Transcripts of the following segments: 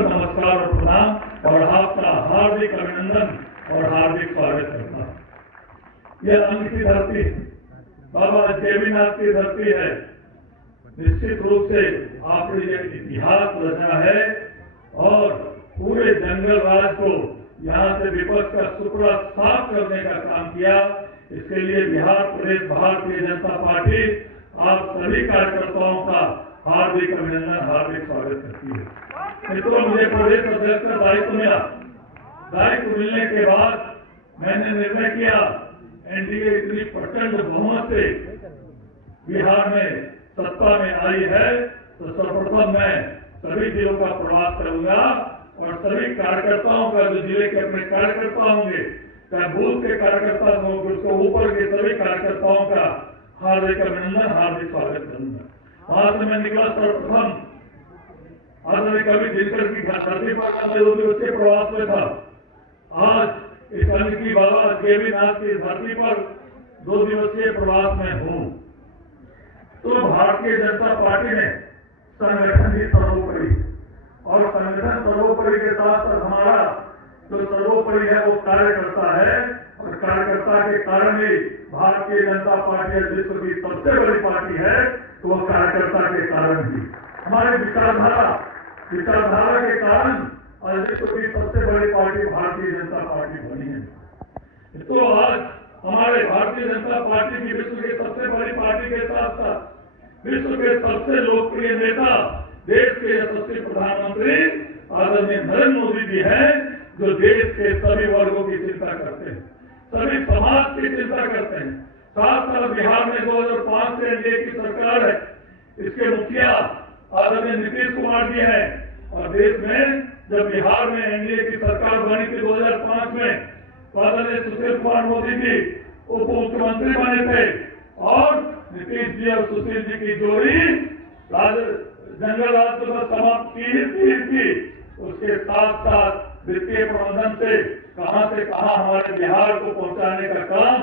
कर नमस्कार और प्रणाम और आपका हार्दिक अभिनंदन और हार्दिक स्वागत करता हूं। यह अंग की धरती बाबा देवीनाथ की धरती है। निश्चित रूप से आपने ये इतिहास रचा है और पूरे जंगल राज को यहाँ से विपक्ष का सुपड़ा साफ करने का काम किया। इसके लिए बिहार प्रदेश भारतीय जनता पार्टी आप सभी कार्यकर्ताओं का हार्दिक अभिनंदन, हार्दिक स्वागत करती है। मित्रों, मुझे प्रदेश अध्यक्ष का दायित्व मिला। दायित्व मिलने के बाद मैंने निर्णय किया, एनडीए इतनी प्रचंड बहुमत से बिहार में सत्ता में आई है तो सर्वप्रथम मैं सभी जिलों का प्रवास करूंगा और सभी कार्यकर्ताओं का, जो जिले के अपने कार्यकर्ता होंगे, चाहे बूथ के कार्यकर्ता हों, उसको ऊपर के सभी कार्यकर्ताओं का हार्दिक अभिनंदन, हार्दिक स्वागत करूंगा। वहां से मैं निकला सर्वप्रथम आदरणीय कवि दिनकर की धरती पर 2 दिवसीय प्रवास में था। आज इस अंग की बाबा देवीनाथ की धरती पर 2 दिवसीय प्रवास में हूं। तो भारतीय जनता पार्टी ने संगठन ही सर्वोपरि और संगठन सर्वोपरि के साथ साथ हमारा जो सर्वोपरि है वो कार्यकर्ता है और कार्यकर्ता के कारण ही भारतीय जनता पार्टी विश्व की सबसे बड़ी पार्टी है। तो वो कार्यकर्ता के कारण ही हमारे विचारधारा के कारण और विश्व की सबसे बड़ी पार्टी भारतीय जनता पार्टी बनी है। तो आज हमारे भारतीय जनता पार्टी की विश्व की सबसे बड़ी पार्टी के साथ साथ विश्व के सबसे लोकप्रिय नेता, देश के यशस्वी प्रधानमंत्री आदरणीय नरेंद्र मोदी जी हैं, जो देश के सभी वर्गों की चिंता करते हैं, सभी समाज की चिंता करते हैं। साथ साथ बिहार में 2005 से एनडीए की सरकार है, इसके मुखिया आदरणीय नीतीश कुमार जी हैं और देश में जब बिहार में एनडीए की सरकार बनी थी 2005 में, तो आदरणीय सुशील कुमार मोदी जी उप मुख्यमंत्री बने थे और नीतीश जी और सुशील जी की जोड़ी जंगल राज को समाप्त की। उसके साथ साथ वित्तीय प्रबंधन से कहां हमारे बिहार को पहुंचाने का काम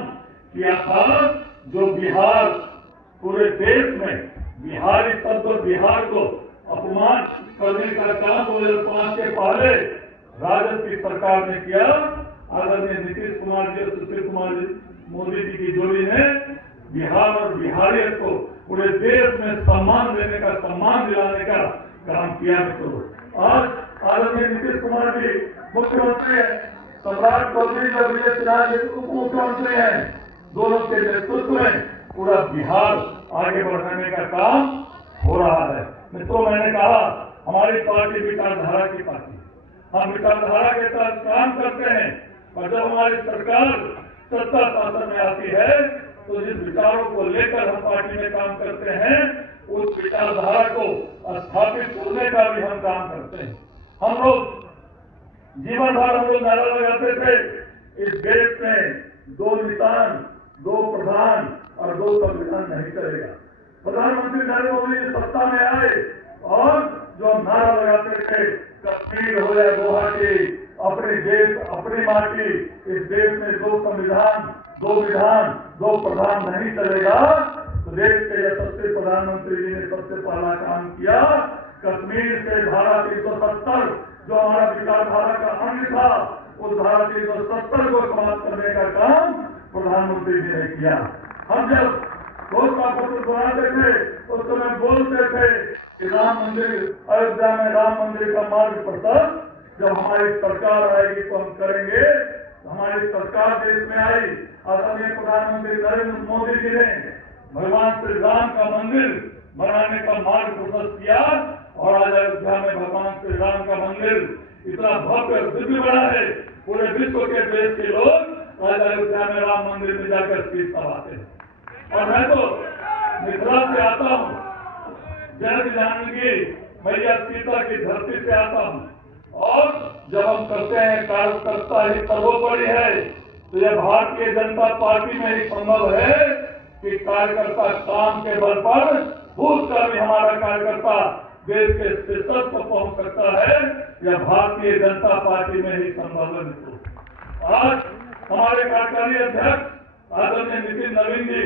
किया था, जो बिहार पूरे देश में बिहारी शब्द और बिहार को अपमान करने का काम 2005 के पहले राजद की सरकार ने किया। आदरणीय नीतीश कुमार जी और सुशील कुमार मोदी जी की जोड़ी ने बिहार और बिहारियत को पूरे देश में सम्मान देने का, सम्मान दिलाने का काम किया। तो आज आदरणीय नीतीश कुमार जी मुख्यमंत्री है, सम्राट चौधरी और विजय सिन्हा जी उप मुख्यमंत्री हैं। दोनों के नेतृत्व में पूरा बिहार आगे बढ़ाने का काम हो रहा है। मित्रों, मैंने कहा हमारी पार्टी विचारधारा की पार्टी है। हम विचारधारा के साथ काम करते हैं और जब हमारी सरकार सत्ता शासन में आती है तो जिस विचारों को लेकर हम पार्टी में काम करते हैं, उस विचारधारा को स्थापित करने का भी हम काम करते हैं। हम लोग जीवन भर हम लोग नारा लगाते थे, इस देश में 2 निशान, 2 प्रधान और 2 संविधान नहीं चलेगा। प्रधानमंत्री नरेंद्र मोदी जी सत्ता में आए और जो हम नारा लगाते थे, कश्मीर हो या गुवाहाटी, अपने देश अपनी माटी, इस देश में 2 संविधान, 2 विधान, 2 प्रधान नहीं चलेगा। तो देश के यशस्वी प्रधानमंत्री जी ने सबसे पहला काम किया, कश्मीर से धारा 370 जो हमारा विचारधारा का अंग था, उस धारा 370 को समाप्त करने का काम प्रधानमंत्री जी ने किया। हम जब घोषणा पत्र बनाते थे उस समय बोलते थे कि राम मंदिर, अयोध्या में राम मंदिर का मार्ग प्रशस्त जब हमारी सरकार आएगी तो हम करेंगे। हमारी सरकार देश में आई, आदरणीय प्रधानमंत्री नरेंद्र मोदी जी ने भगवान श्री राम का मंदिर बनाने का मार्ग प्रशस्त किया और आज अयोध्या में भगवान श्री राम का मंदिर इतना भव्य दिव्य बना है, पूरे विश्व के देश के लोग आज अयोध्या में राम मंदिर में जाकर शीश नवाते हैं। और मैं तो मिथिला से आता हूँ, जनक जानकी मैया सीता की धरती से आता हूँ और जब हम करते हैं कार्यकर्ता ही सर्वोपरि है, तो यह भारतीय जनता पार्टी में ही संभव है कि कार्यकर्ता काम के बल पर भूत का भी हमारा कार्यकर्ता देश के शीर्ष पर पहुंच सकता है। यह भारतीय जनता पार्टी में ही संभव है। आज हमारे कार्यकारी अध्यक्ष आदरणीय नितिन नवीन जी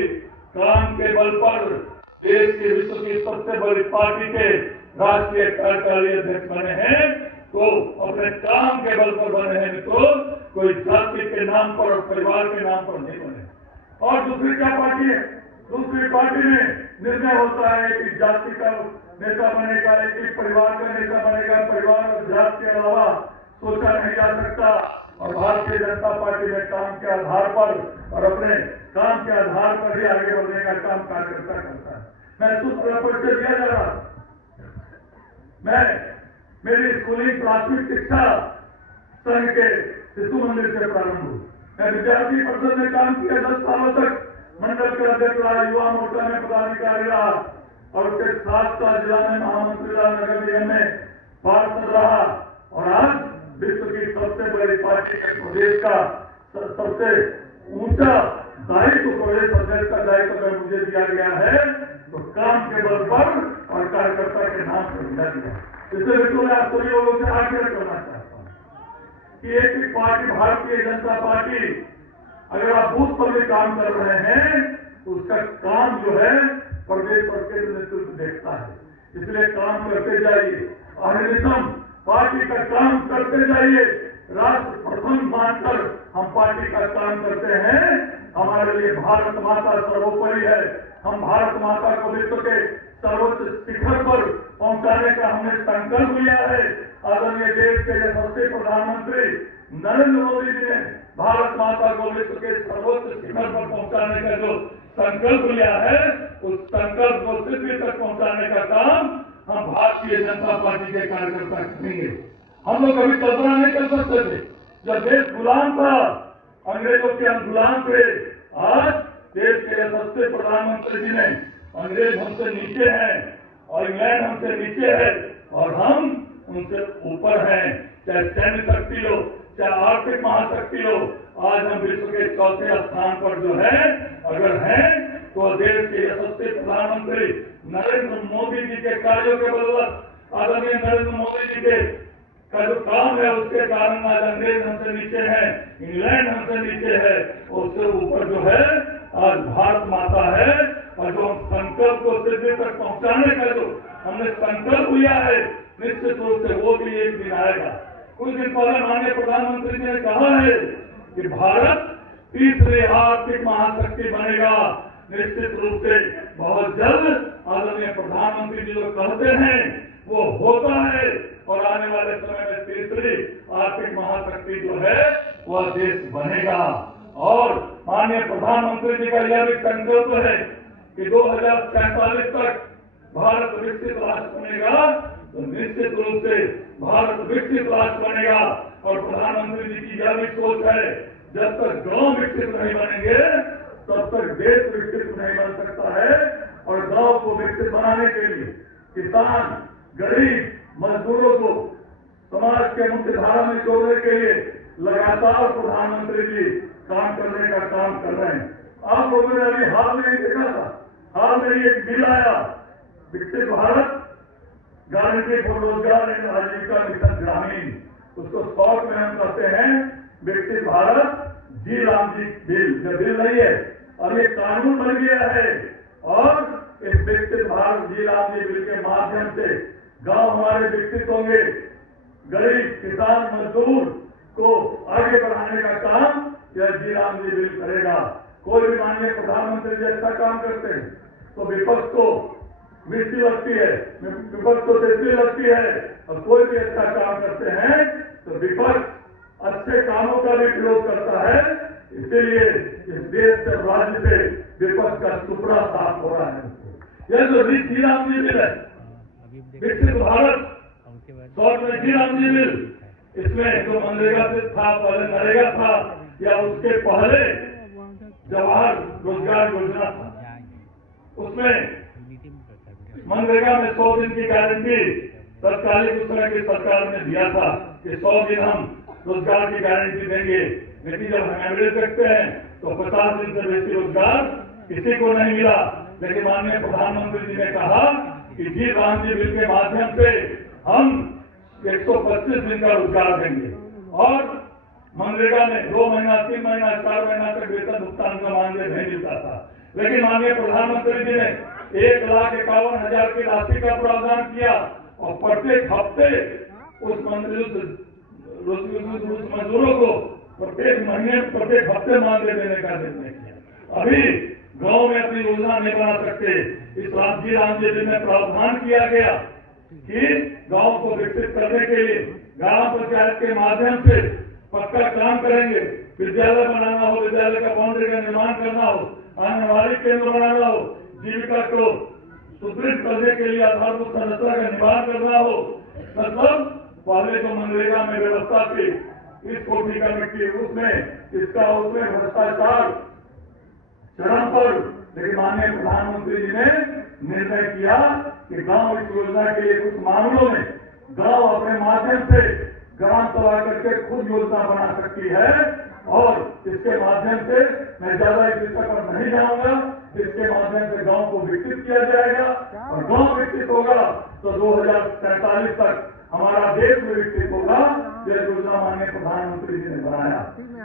काम के बल पर देश के विश्व की सबसे बड़ी पार्टी के राष्ट्रीय कार्यकारी अध्यक्ष बने हैं। तो बल पर बने हैं मित्रों, कोई जाति के नाम पर और परिवार के नाम पर नहीं बने। और दूसरी क्या पार्टी है? दूसरी पार्टी में निर्णय होता है कि जाति का नेता बनेगा, एक परिवार का नेता बनेगा, परिवार और जाति के अलावा सोचा नहीं जा सकता। और भारतीय जनता पार्टी में काम के आधार पर और अपने काम के आधार पर ही आगे बढ़ने का काम कार्यकर्ता करता है। मैं सूत्र परिचय दिया जा रहा, मैं मेरी स्कूलिंग प्राथमिक शिक्षा संघ के शिशु मंदिर से प्रारंभ हुई। मैं विद्यार्थी परिषद में काम किया, 10 सालों तक मंडल का अध्यक्ष रहा, युवा मोर्चा में पदाधिकारी रहा और उसके 7 साल जिला में महामंत्री रहा, नगर निगम में पार्षद रहा। और आज विश्व की सबसे बड़ी पार्टी के प्रदेश का सबसे ऊंचा दायित्व, प्रदेश अध्यक्ष का दायित्व अगर मुझे दिया गया है तो काम के बल पर और कार्यकर्ता के नाम पर दिया गया। इसलिए मित्रों मैं आप सभी लोगों से आग्रह करना चाहता हूँ कि एक पार्टी भारतीय जनता पार्टी, अगर आप बूथ पर भी काम कर रहे हैं तो उसका काम जो है प्रदेश और केंद्र नेतृत्व देखता है। इसलिए काम करते जाइए, अनिर्दिष्ट पार्टी का काम करते जाइए। राष्ट्र प्रथम मानकर हम पार्टी का काम करते हैं। हमारे लिए भारत माता सर्वोपरि है। हम भारत माता को विश्व के सर्वोच्च शिखर पर पहुंचाने का हमने संकल्प लिया है। आदरणीय देश के यशस्वी प्रधानमंत्री नरेंद्र मोदी जी ने भारत माता को विश्व के सर्वोच्च शिखर पर पहुंचाने का जो संकल्प लिया है, उस संकल्प को सिद्धि तक पहुंचाने का काम हम भारतीय जनता पार्टी के कार्यकर्ता करेंगे। हम लोग कभी कल्पना नहीं कर सकते थे, जब देश गुलाम था, अंग्रेजों के हम गुलाम थे। आज देश के यशस्वी प्रधानमंत्री जी ने, अंग्रेज हमसे नीचे हैं और इंग्लैंड हमसे नीचे है और हम उनसे ऊपर हैं। चाहे सैन्य शक्ति हो, चाहे आर्थिक महाशक्ति हो, आज हम विश्व के चौथे स्थान पर जो है अगर हैं तो देश के यशस्वी प्रधानमंत्री नरेंद्र मोदी जी के कार्यों के बदौलत, आदरणीय नरेंद्र मोदी जी के का जो काम है उसके कारण आज अंग्रेज हमसे नीचे है, इंग्लैंड हमसे नीचे है, उससे ऊपर जो है आज भारत माता है। और जो हम संकल्प को सिद्धि तक पहुंचाने का जो हमने संकल्प लिया है, निश्चित रूप से वो भी एक दिन आएगा। कुछ दिन पहले माननीय प्रधानमंत्री जी ने कहा है कि भारत तीसरी आर्थिक महाशक्ति बनेगा। निश्चित रूप से बहुत जल्द आदरणीय प्रधानमंत्री जी जो कहते हैं वो होता है और आने वाले समय में तीसरी आर्थिक महाशक्ति जो है वह देश बनेगा। और माननीय प्रधानमंत्री जी का यह भी संकल्प है कि 2047 तक भारत विकसित राष्ट्र बनेगा। तो निश्चित रूप से भारत विकसित राष्ट्र बनेगा। और प्रधानमंत्री जी की यह भी सोच है, जब तक गांव विकसित नहीं बनेंगे तब तक देश विकसित नहीं बन सकता है। और गांव को विकसित बनाने के लिए किसान, गरीब, मजदूरों को समाज के मुख्य धारा में जोड़ने के लिए लगातार प्रधानमंत्री जी काम करने का काम कर रहे हैं। आप लोगों ने अभी हाल में देखा था, हाल में एक बिल आया, विकसित भारत गारंटी फॉर रोजगार एवं आजीविका मिशन ग्रामीण। उसको शॉर्ट में हम कहते हैं विकसित भारत जी राम जी बिल। यह बिल नहीं है, अब ये कानून बन गया है। और इस विकसित भारत जी राम जी बिल के माध्यम से गांव हमारे विकसित होंगे। गरीब, किसान, मजदूर को आगे बढ़ाने का काम यह जी राम जी बिल करेगा। कोई भी माननीय प्रधानमंत्री जी अच्छा काम करते हैं तो विपक्ष को मिर्ची लगती है, विपक्ष को तेजली लगती है। और कोई भी अच्छा काम करते हैं तो विपक्ष अच्छे कामों का भी विरोध करता है। इसीलिए इस देश से, राज्य से विपक्ष का सुपड़ा साफ हो रहा है। यह जो जी राम जी बिल है, विकसित भारत शॉर्ट में जी राम जी बिल, इसमें जो मनरेगा से था, पहले नरेगा था या उसके पहले जवाहर रोजगार योजना था, उसमें मनरेगा में 100 दिन की गारंटी तत्कालिक उस समय की सरकार ने दिया था कि 100 दिन हम रोजगार की गारंटी देंगे। लेकिन जब हम एवरेज देखते हैं तो 50 दिन से बेसी रोजगार किसी को नहीं मिला। लेकिन माननीय प्रधानमंत्री जी ने कहा कि जी राम जी बिल के माध्यम से हम 125 दिन का रोजगार देंगे। और मनरेगा में 2 महीना, 3 महीना, 4 महीना तक वेतन भुगतान का मानदेय नहीं मिलता था। लेकिन माननीय प्रधानमंत्री जी ने 1,51,000 की राशि का प्रावधान किया और प्रत्येक हफ्ते उस मजदूरों को प्रत्येक महीने प्रत्येक हफ्ते मानदेय देने का निर्णय किया। अभी गांव में अपनी योजना नहीं बना सकते, इस राष्ट्रीय रामजी में प्रावधान किया गया कि गांव को विकसित करने के लिए ग्राम पंचायत के माध्यम से पक्का काम करेंगे। विद्यालय बनाना हो, विद्यालय का बाउंड्री का निर्माण करना हो, आंगनबाड़ी केंद्र बनाना हो, जीविका को सुदृढ़ करने के लिए आधारभूत संरचना का निर्माण करना हो। मतलब पहले जो मनरेगा में व्यवस्था थी, इस कोठी कमेटी उसमें इसका उसमें भ्रष्टाचार चरम पर, लेकिन माननीय प्रधानमंत्री जी ने निर्णय किया कि गांव इस योजना के लिए कुछ मामलों में गांव अपने माध्यम से ग्राम सभा करके खुद योजना बना सकती है। और इसके माध्यम से मैं ज्यादा इस विषय पर नहीं जाऊंगा, इसके माध्यम से गांव को विकसित किया जाएगा और गांव विकसित होगा तो 2047 तक हमारा देश में विकसित होगा। यह योजना माननीय प्रधानमंत्री जी ने बनाया,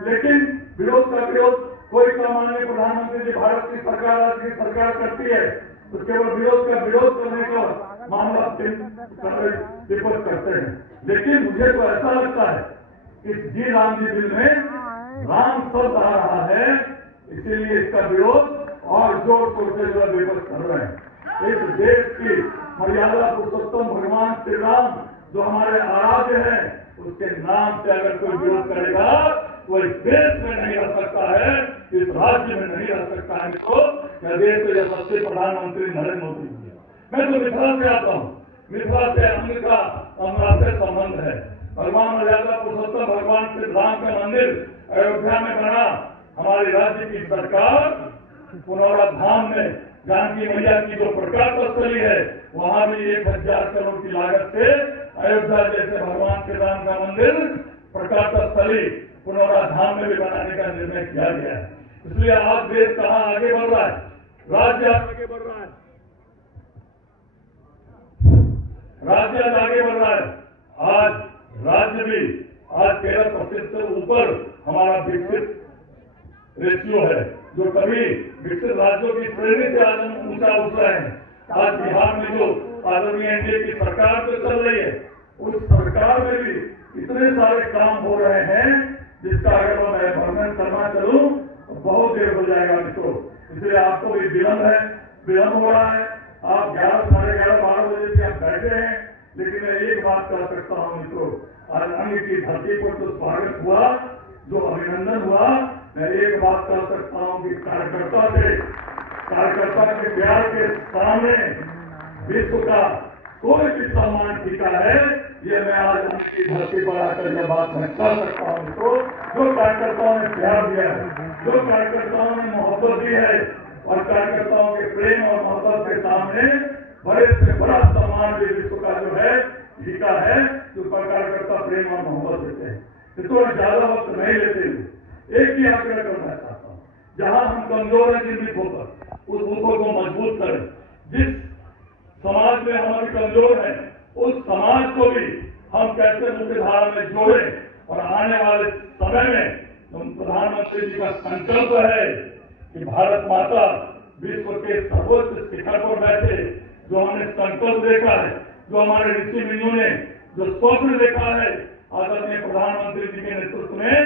लेकिन विरोध का विरोध कोई का माननीय प्रधानमंत्री जी भारत की सरकार आज की सरकार करती है तो केवल विरोध का विरोध करने का मामला विपक्ष करते हैं। लेकिन मुझे तो ऐसा लगता है कि जी राम जी बिल में राम शब्द आ रहा है, इसीलिए इसका विरोध और जोर शोर से जो विपक्ष कर रहे हैं। इस देश की मर्यादा पुरुषोत्तम भगवान श्री राम जो हमारे आराध्य हैं, उसके नाम से अगर कोई विरोध करेगा वो इस देश में नहीं रह सकता है, इस राज्य में नहीं रह सकता है। तो यह देश के सबसे प्रधानमंत्री नरेंद्र मोदी जी। मैं तो मिथिला से आता हूँ, मिथिला से अंग का हमारा से संबंध है। भगवान मर्यादा पुरुषोत्तम भगवान श्री राम का मंदिर अयोध्या में बना। हमारे राज्य की सरकार पुनौरा धाम में जानकी मैया की जो प्रकाश स्थली है, वहां भी 1000 करोड़ की लागत से अयोध्या जैसे भगवान श्री राम का मंदिर प्रकाश स्थली पुनौरा धाम में भी बनाने का निर्णय किया गया है। इसलिए आज देश कहाँ आगे बढ़ रहा है, राज्य आगे बढ़ रहा है, राज्य आगे बढ़ रहा है। आज राज्य भी आज 13% से ऊपर हमारा विकसित रेशियो है, जो कभी विकसित राज्यों की श्रेणी से आज हम ऊंचा उठ रहे हैं। आज बिहार में जो आदरणीय एनडीए की सरकार जो चल रही है, उस सरकार में भी इतने सारे काम हो रहे हैं जिसका अगर मैं वर्णन करना चलूं तो बहुत देर हो जाएगा मित्रों। इसलिए आपको भी विलंब हो रहा है। आप 11, साढ़े 11, 12 बजे से आप बैठे हैं, लेकिन मैं एक बात कह सकता हूं मित्रों, आज अंग की धरती पर जो स्वागत हुआ, जो अभिनंदन हुआ, मैं एक बात कह सकता हूं कि कार्यकर्ता के प्यार के सामने विश्व का कोई भी सम्मान टीका है, ये मैं आज अंग की धरती पर आकर यह बात मैं कर सकता हूं। तो जो कार्यकर्ताओं ने प्यार दिया है, जो कार्यकर्ताओं ने मोहब्बत दी है, और कार्यकर्ताओं के प्रेम और मोहब्बत के सामने बड़े से बड़ा सम्मान भी विश्व का जो है टीका है, जो कार्यकर्ता प्रेम और मोहब्बत देते हैं। इसको ज्यादा वक्त नहीं लेते हुए एक ही आग्रह करना चाहता हूँ, जहां हम कमजोर हैं जिन होकर उस मुखों को मजबूत करें। जिस समाज में हमारी कमजोर है, उस समाज को भी हम कैसे मुख्य धारा में जोड़ें। और आने वाले समय में प्रधानमंत्री जी का संकल्प है कि भारत माता विश्व के सर्वोच्च शिखर पर बैठे। जो हमने संकल्प देखा है, जो हमारे ऋषि मुनियों ने जो स्वप्न देखा है, आदरणीय प्रधानमंत्री जी के नेतृत्व में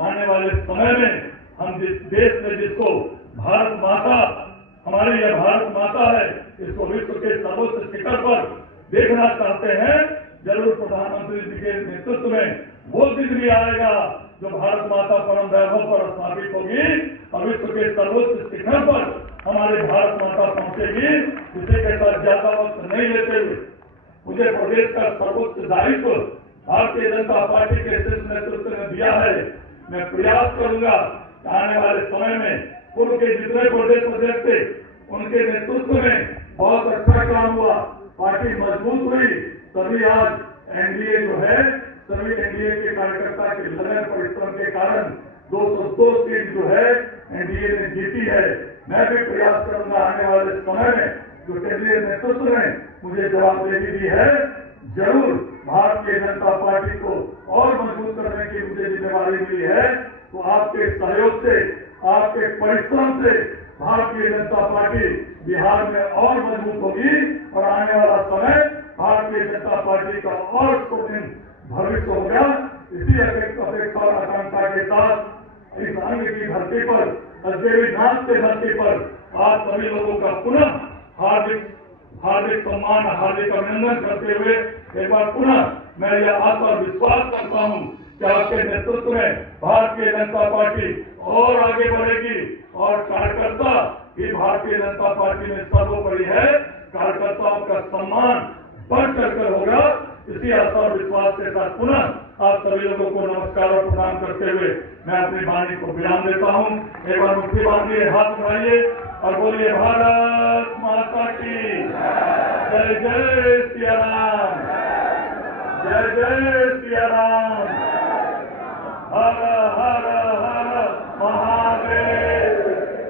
आने वाले समय में हम जिस देश में जिसको भारत माता, हमारी यह भारत माता है, इसको विश्व के सर्वोच्च शिखर पर देखना चाहते हैं, जरूर प्रधानमंत्री जी के नेतृत्व में वो दिन भी आएगा जो भारत माता परम वैभव पर स्थापित होगी और विश्व के सर्वोच्च शिखर पर हमारी भारत माता पहुंचेगी। इसी के साथ ज्यादा वक्त नहीं लेते हुए मुझे प्रदेश का सर्वोच्च दायित्व भारतीय जनता पार्टी के शीर्ष नेतृत्व ने दिया है। मैं प्रयास करूंगा आने वाले समय में पूर्व के जितने प्रदेश अध्यक्ष थे, उनके नेतृत्व में बहुत अच्छा काम हुआ, पार्टी मजबूत हुई। तभी आज एनडीए जो है, सभी एनडीए के कार्यकर्ता के लगन परिश्रम के कारण 202 सीट जो है एनडीए ने जीती है। मैं भी प्रयास करूंगा आने वाले समय में जो केंद्रीय नेतृत्व ने मुझे जवाबदेही दी है, जरूर भारतीय जनता पार्टी को और मजबूत करने की मुझे जिम्मेवारी मिली है। तो आपके सहयोग से, आपके परिश्रम से भारतीय जनता पार्टी बिहार में और मजबूत होगी और आने वाला समय भारतीय जनता पार्टी का और सुदृढ़ भविष्य होगा। इसी अपेक्षा और आकांक्षा के साथ इस अंग की धरती पर, देवीनाथ के धरती पर आप सभी लोगों का पुनः हार्दिक सम्मान, हार्दिक अभिनंदन करते हुए एक बार पुनः मैं यह आशा और विश्वास करता हूं कि आपके नेतृत्व में भारतीय जनता पार्टी और आगे बढ़ेगी और कार्यकर्ता ही भारतीय जनता पार्टी में सर्वोपरि है। कार्यकर्ताओं का सम्मान बढ़ चढ़कर होगा। इसी आशा और विश्वास के साथ पुनः आप सभी लोगों को नमस्कार और प्रणाम करते हुए मैं अपनी वाणी को विराम देता हूं। एक बार मुट्ठी बांधिए, हाथ उठाइए और बोलिए भारत माता की जय। जय सिया राम, जय जय सिया राम, हर हर हर महादेव।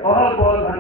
बहुत बहुत धन्यवाद।